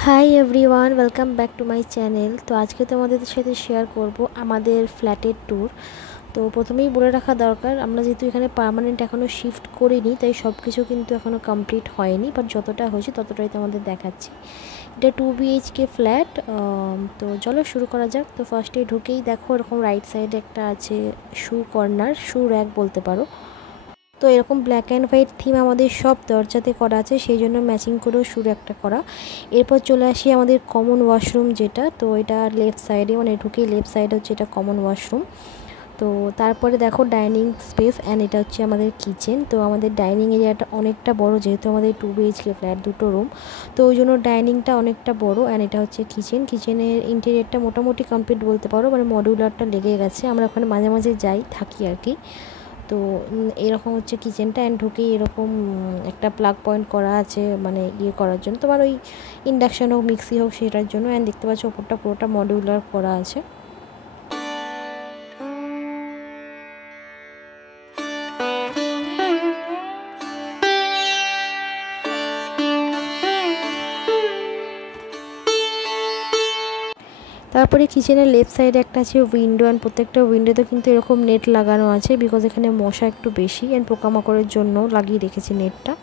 Hi everyone, welcome back to my channel. তো আজকে তোমাদের সাথে শেয়ার করব আমাদের ফ্ল্যাটের ট্যুর। তো প্রথমেই বলে রাখা দরকার, আমরা যেহেতু এখানে পার্মানেন্ট এখনও শিফট করিনি, তাই সব কিছু কিন্তু এখনও কমপ্লিট হয়নি, বাট যতটা হয়েছে ততটাই তোমাদের দেখাচ্ছি। এটা 2 BHK ফ্ল্যাট। তো চলো শুরু করা যাক। তো ফার্স্টে ঢুকেই দেখো এরকম রাইট সাইডে একটা আছে শু কর্নার, শু র্যাক বলতে পারো। তো এরকম ব্ল্যাক অ্যান্ড হোয়াইট থিম আমাদের সব দরজাতে করা আছে, সেই জন্য ম্যাচিং করেও শুরু একটা করা। এরপর চলে আসি আমাদের কমন ওয়াশরুম যেটা, তো এটা লেফট সাইডে, মানে ঢুকেই লেফট সাইডে হচ্ছে এটা কমন ওয়াশরুম। তো তারপরে দেখো ডাইনিং স্পেস অ্যান্ড এটা হচ্ছে আমাদের কিচেন। তো আমাদের ডাইনিং এরিয়াটা অনেকটা বড়, যেহেতু আমাদের 2 BHK ফ্ল্যাট, দুটো রুম, তো ওই জন্য ডাইনিংটা অনেকটা বড়। অ্যান্ড এটা হচ্ছে কিচেন। কিচেনের ইন্টেরিয়ারটা মোটামুটি কমপ্লিট বলতে পারো, মানে মডিউলারটা লেগে গেছে, আমরা ওখানে মাঝে মাঝে যাই থাকি আর কি। তো এরকম হচ্ছে কিচেনটা। অ্যান্ড ঢুকেই এরকম একটা প্লাগ পয়েন্ট করা আছে, মানে ইয়ে করার জন্য, তোমার ওই ইন্ডাকশান হোক মিক্সি হোক সেটার জন্য। অ্যান্ড দেখতে পাচ্ছ ওপরটা পুরোটা মডিউলার করা আছে। তারপরে কিচেনের লেফট সাইডে একটা আছে উইন্ডো। অ্যান্ড প্রত্যেকটা উইন্ডোতে কিন্তু এরকম নেট লাগানো আছে, বিকজ এখানে মশা একটু বেশি, অ্যান্ড পোকামাকড়ের জন্য লাগিয়ে রেখেছি নেটটা।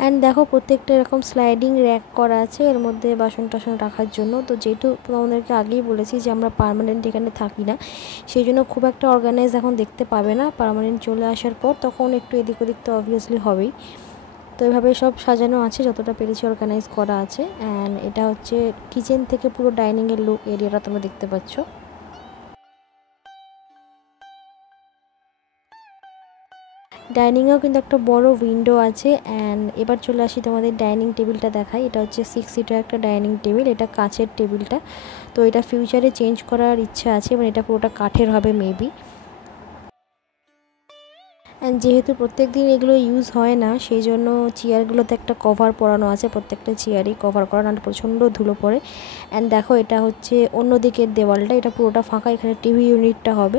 অ্যান্ড দেখো প্রত্যেকটা এরকম স্লাইডিং র্যাক করা আছে এর মধ্যে বাসন টাসন রাখার জন্য। তো যেহেতু তোমাদেরকে আগেই বলেছি যে আমরা পার্মানেন্ট এখানে থাকি না, সেই জন্য খুব একটা অর্গানাইজ এখন দেখতে পাবে না। পার্মানেন্ট চলে আসার পর তখন একটু এদিক ওদিক তো অবভিয়াসলি হবেই। তো এভাবে সব সাজানো আছে, যতটা পেরেছি অর্গানাইজ করা আছে। অ্যান্ড এটা হচ্ছে কিচেন থেকে পুরো ডাইনিংয়ের লুক এরিয়াটা তোমরা দেখতে পাচ্ছ। ডাইনিংয়েও কিন্তু একটা বড় উইন্ডো আছে। অ্যান্ড এবার চলে আসি তোমাদের ডাইনিং টেবিলটা দেখাই। এটা হচ্ছে 6 সিটার একটা ডাইনিং টেবিল, এটা কাচের টেবিলটা। তো এটা ফিউচারে চেঞ্জ করার ইচ্ছা আছে, মানে এটা পুরোটা কাঠের হবে মেবি। অ্যান্ড যেহেতু প্রত্যেক দিন এগুলো ইউজ হয় না, সেই জন্য চেয়ারগুলোতে একটা কভার পরানো আছে, প্রত্যেকটা চেয়ারই কভার করা, না প্রচণ্ড ধুলো পড়ে। অ্যান্ড দেখো এটা হচ্ছে অন্য দিকের দেওয়ালটা, এটা পুরোটা ফাঁকা, এখানে টিভি ইউনিটটা হবে,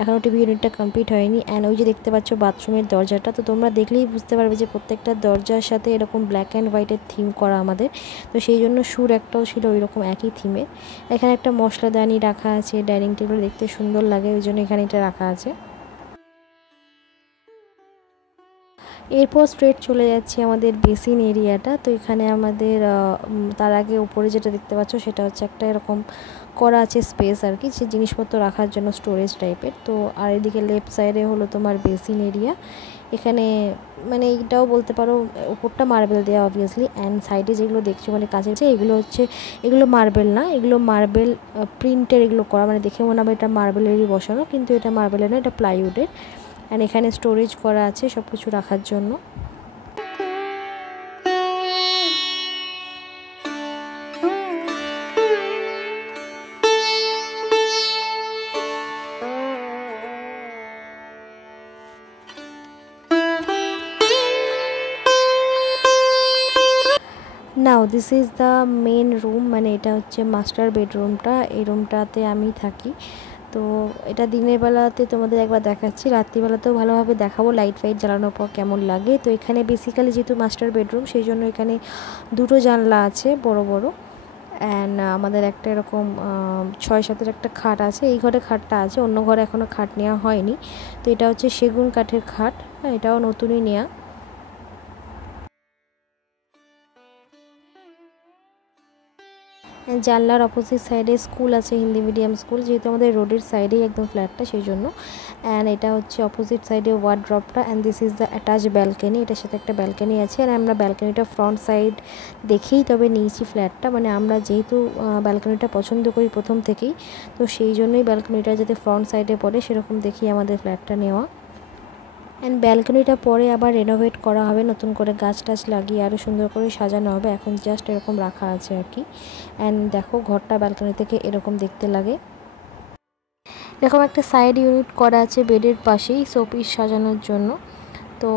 এখনও টিভি ইউনিটটা কমপ্লিট হয়নি। অ্যান্ড ওই যে দেখতে পাচ্ছ বাথরুমের দরজাটা, তো তোমরা দেখলেই বুঝতে পারবে যে প্রত্যেকটা দরজার সাথে এরকম ব্ল্যাক অ্যান্ড হোয়াইটের থিম করা আমাদের। তো সেই জন্য সুর একটাও ছিল ওই রকম একই থিমের। এখানে একটা মশলাদানি রাখা আছে, ডাইনিং টেবিল দেখতে সুন্দর লাগে, ওই জন্য এখানে এটা রাখা আছে। এরপর স্ট্রেট চলে যাচ্ছে আমাদের বেসিন এরিয়াটা। তো এখানে আমাদের তার আগে উপরে যেটা দেখতে পাচ্ছ সেটা হচ্ছে একটা এরকম করা আছে স্পেস আর কি, যে জিনিসপত্র রাখার জন্য স্টোরেজ টাইপের। তো আর এদিকে লেফট সাইডে হলো তোমার বেসিন এরিয়া। এখানে মানে এইটাও বলতে পারো উপরটা মার্বেল দেওয়া অবভিয়াসলি। অ্যান্ড সাইডে যেগুলো দেখছো মানে কাছে এগুলো হচ্ছে, এগুলো মার্বেল না, এগুলো মার্বেল প্রিন্টের এগুলো করা, মানে দেখে মনে হবে এটা মার্বেলেরই বসানো, কিন্তু এটা মার্বেলের না, এটা প্লাইউডের। অ্যান্ড এখানে স্টোরেজ করা আছে সব কিছু রাখার জন্য। Now this is the main room, মানে এটা হচ্ছে মাস্টার বেডরুমটা, এই রুমটাতে আমি থাকি। তো এটা দিনের বেলাতে তোমাদের একবার দেখাচ্ছি, রাত্রিবেলাতেও ভালোভাবে দেখাবো লাইট ফাইট জ্বালানোর পর কেমন লাগে। তো এখানে বেসিক্যালি যেহেতু মাস্টার বেডরুম, সেই জন্য এখানে দুটো জানলা আছে বড় বড়। অ্যান্ড আমাদের একটা এরকম 6-7-এর একটা খাট আছে, এই ঘরে খাটটা আছে, অন্য ঘরে এখনও খাট নেওয়া হয়নি। তো এটা হচ্ছে সেগুন কাঠের খাট, হ্যাঁ এটাও নতুনই নেওয়া। জানলার অপোজিট সাইডে স্কুল আছে, হিন্দি মিডিয়াম স্কুল, যেহেতু আমাদের রোডের সাইডেই একদম ফ্ল্যাটটা সেই জন্য। অ্যান্ড এটা হচ্ছে অপোজিট সাইডে ওয়ার্ড্রপটা। And this is the attach balcony, এটার সাথে একটা ব্যালকনি আছে। আর আমরা ব্যালকনিটা ফ্রন্ট সাইড দেখেই তবে নিয়েছি ফ্ল্যাটটা, মানে আমরা যেহেতু ব্যালকনিটা পছন্দ করি প্রথম থেকেই, তো সেই জন্যই ব্যালকনিটা যাতে ফ্রন্ট সাইডে পড়ে সেরকম দেখি আমাদের ফ্ল্যাটটা নেওয়া। অ্যান্ড ব্যালকনিটা পরে আবার রেনোভেট করা হবে, নতুন করে গাছ টাছ লাগিয়ে আরও সুন্দর করে সাজানো হবে, এখন জাস্ট এরকম রাখা আছে আর কি। অ্যান্ড দেখো ঘরটা ব্যালকনি থেকে এরকম দেখতে লাগে। এরকম একটা সাইড ইউনিট করা আছে বেডের পাশেই শোপিস সাজানোর জন্য। তো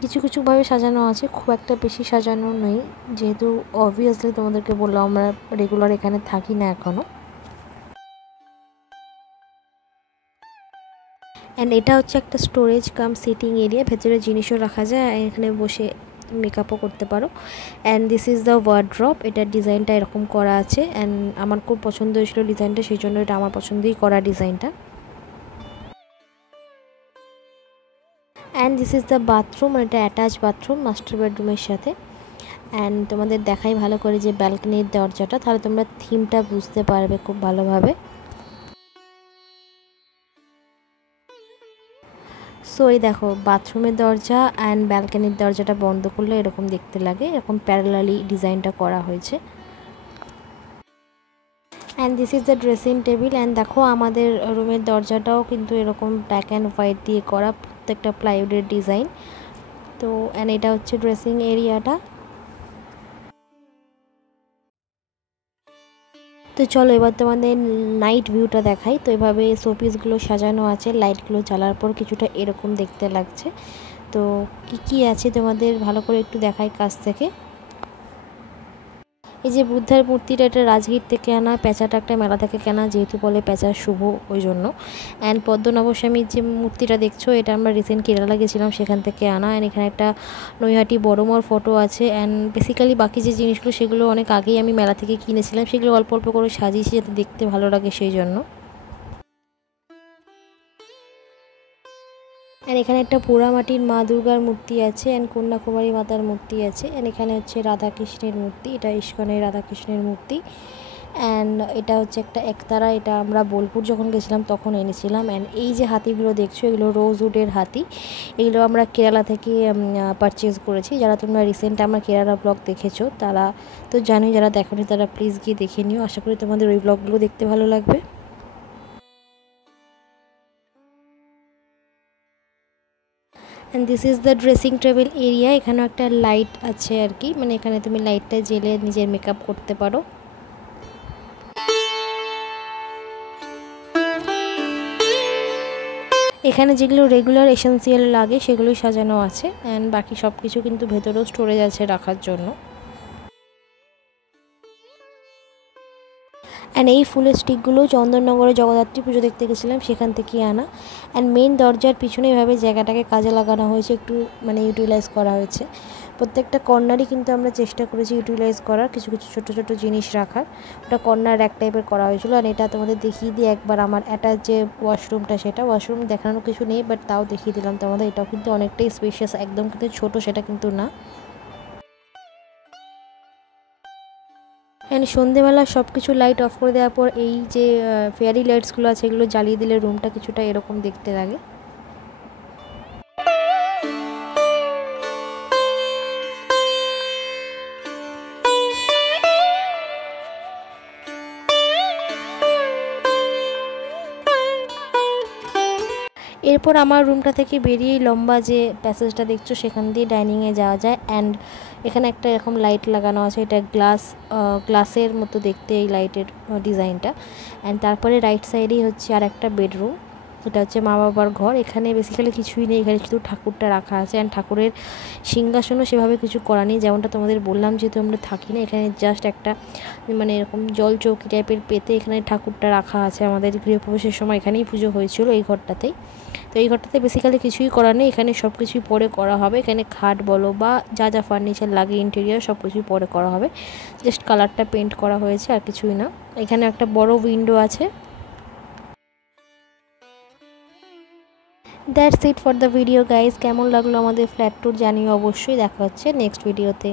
কিছু কিছুভাবে সাজানো আছে, খুব একটা বেশি সাজানো নেই, যেহেতু অবভিয়াসলি তোমাদেরকে বললাম আমরা রেগুলার এখানে থাকি না এখনও। অ্যান্ড এটা হচ্ছে একটা স্টোরেজ কাম সিটিং এরিয়া, ভেতরে জিনিসও রাখা যায়, এখানে বসে মেকআপও করতে পারো। And this is the wardrobe, এটার ডিজাইনটা এরকম করা আছে অ্যান্ড আমার খুব পছন্দ হয়েছিল ডিজাইনটা, সেই জন্য এটা আমার পছন্দই করা ডিজাইনটা। And this is the bathroom, এটা অ্যাটাচ বাথরুম মাস্টার বেডরুমের সাথে। অ্যান্ড তোমাদের দেখাই ভালো করে যে ব্যালকনির দরজাটা, তাহলে তোমরা থিমটা বুঝতে পারবে খুব ভালোভাবে। সো এই দেখো বাথরুমের দরজা অ্যান্ড ব্যালকনির দরজাটা বন্ধ করলে এরকম দেখতে লাগে, এরকম প্যারালালি ডিজাইনটা করা হয়েছে। And this is the dressing table. And দেখো আমাদের রুমের দরজাটাও কিন্তু এরকম ব্ল্যাক অ্যান্ড হোয়াইট দিয়ে করা, প্রত্যেকটা প্লাইউডের ডিজাইন। তো অ্যান্ড এটা হচ্ছে ড্রেসিং এরিয়াটা। তো চলো এবার তোমাদের নাইট ভিউটা দেখাই। তো এভাবে শোপিসগুলো সাজানো আছে, লাইটগুলো জ্বালার পর কিছুটা এরকম দেখতে লাগছে। তো কি আছে তোমাদের ভালো করে একটু দেখাই কাছ থেকে। এই যে বুদ্ধার মূর্তিটা, এটা রাজগীর থেকে আনা, পেঁচাটা একটা মেলা থেকে কেনা, যেহেতু বলে পেঁচা শুভ ওই জন্য। অ্যান্ড পদ্মনাভস্বামীর যে মূর্তিটা দেখছো, এটা আমরা রিসেন্ট কেরালা গেছিলাম সেখান থেকে আনা। অ্যান্ড এখানে একটা নৈহাটি বড়মার ফটো আছে। অ্যান্ড বেসিক্যালি বাকি যে জিনিসগুলো সেগুলো অনেক আগেই আমি মেলা থেকে কিনেছিলাম, সেগুলো অল্প অল্প করে সাজিয়েছি যাতে দেখতে ভালো লাগে সেই জন্য। অ্যান্ড এখানে একটা পোড়ামাটির মা দুর্গার মূর্তি আছে, অ্যান্ড কন্যাকুমারী মাতার মূর্তি আছে। অ্যান্ড এখানে হচ্ছে রাধাকৃষ্ণের মূর্তি, এটা ইস্কনের রাধাকৃষ্ণের মূর্তি। অ্যান্ড এটা হচ্ছে একটা একতারা, এটা আমরা বোলপুর যখন গেছিলাম তখন এনেছিলাম। অ্যান্ড এই যে হাতিগুলো দেখছো, এগুলো রোজউডের হাতি, এগুলো আমরা কেরালা থেকে পারচেজ করেছি। যারা তোমরা রিসেন্ট আমার কেরালা ব্লগ দেখেছো তারা তো জানোই, যারা দেখোনি তারা প্লিজ গিয়ে দেখে নিও, আশা করি তোমাদের ওই ব্লগগুলো দেখতে ভালো লাগবে। And this is the dressing table area. এখানেও একটা লাইট আছে আর কি, মানে এখানে তুমি লাইটটা জ্বেলে নিজের মেকআপ করতে পারো। এখানে যেগুলো রেগুলার এসেন্সিয়াল লাগে সেগুলোই সাজানো আছে। অ্যান্ড বাকি সব কিছু কিন্তু ভেতরেও স্টোরেজ আছে রাখার জন্য। অ্যান্ড এই ফুলের স্টিকগুলো চন্দননগরে জগদ্ধাত্রী পুজো দেখতে গেছিলাম সেখান থেকে আনা। অ্যান্ড মেন দরজার পিছনে এভাবে জায়গাটাকে কাজে লাগানো হয়েছে, একটু মানে ইউটিলাইজ করা হয়েছে। প্রত্যেকটা কর্নারই কিন্তু আমরা চেষ্টা করেছি ইউটিলাইজ করার, কিছু কিছু ছোটো ছোটো জিনিস রাখার। ওটা কর্নার এক টাইপের করা হয়েছিল। আর এটা তোমাদের দেখিয়ে দিই একবার আমার অ্যাটাচ যে ওয়াশরুমটা, সেটা ওয়াশরুম দেখানোর কিছু নেই, বাট তাও দেখিয়ে দিলাম তোমাদের। এটাও কিন্তু অনেকটাই স্পেশিয়াস, একদম কিন্তু ছোটো সেটা কিন্তু না। অ্যান্ড সন্ধেবেলা সব কিছু লাইট অফ করে দেওয়ার পর এই যে ফেয়ারি লাইটসগুলো আছে এগুলো জ্বালিয়ে দিলে রুমটা কিছুটা এরকম দেখতে লাগে। এরপর আমার রুমটা থেকে বেরিয়ে লম্বা যে প্যাসেজটা দেখছো সেখান দিয়ে ডাইনিংয়ে যাওয়া যায়। অ্যান্ড এখানে একটা এরকম লাইট লাগানো আছে, এটা গ্লাসের মতো দেখতে এই লাইটের ডিজাইনটা। অ্যান্ড তারপরে রাইট সাইডেই হচ্ছে আর একটা বেডরুম, এটা হচ্ছে মা বাবার ঘর। এখানে বেসিক্যালি কিছুই নেই, এখানে শুধু ঠাকুরটা রাখা আছে। অ্যান্ড ঠাকুরের সিংহাসনও সেভাবে কিছু করা নেই, যেমনটা তোমাদের বললাম যেহেতু আমরা থাকি না এখানে, জাস্ট একটা মানে এরকম জল চৌকি টাইপের পেতে এখানে ঠাকুরটা রাখা আছে। আমাদের গৃহপ্রবেশের সময় এখানেই পুজো হয়েছিল এই ঘরটাতেই। তো এই ঘরটাতে বেসিক্যালি কিছুই করা নেই, এখানে সব কিছুই পরে করা হবে। এখানে খাট বলো বা যা যা ফার্নিচার লাগে ইন্টেরিয়ার সব কিছুই পরে করা হবে, জাস্ট কালারটা পেন্ট করা হয়েছে আর কিছুই না। এখানে একটা বড় উইন্ডো আছে। That's it for the video guys. কেমন লাগলো আমাদের ফ্ল্যাট ট্যুর জানিও অবশ্যই। দেখা হচ্ছে নেক্সট ভিডিওতে।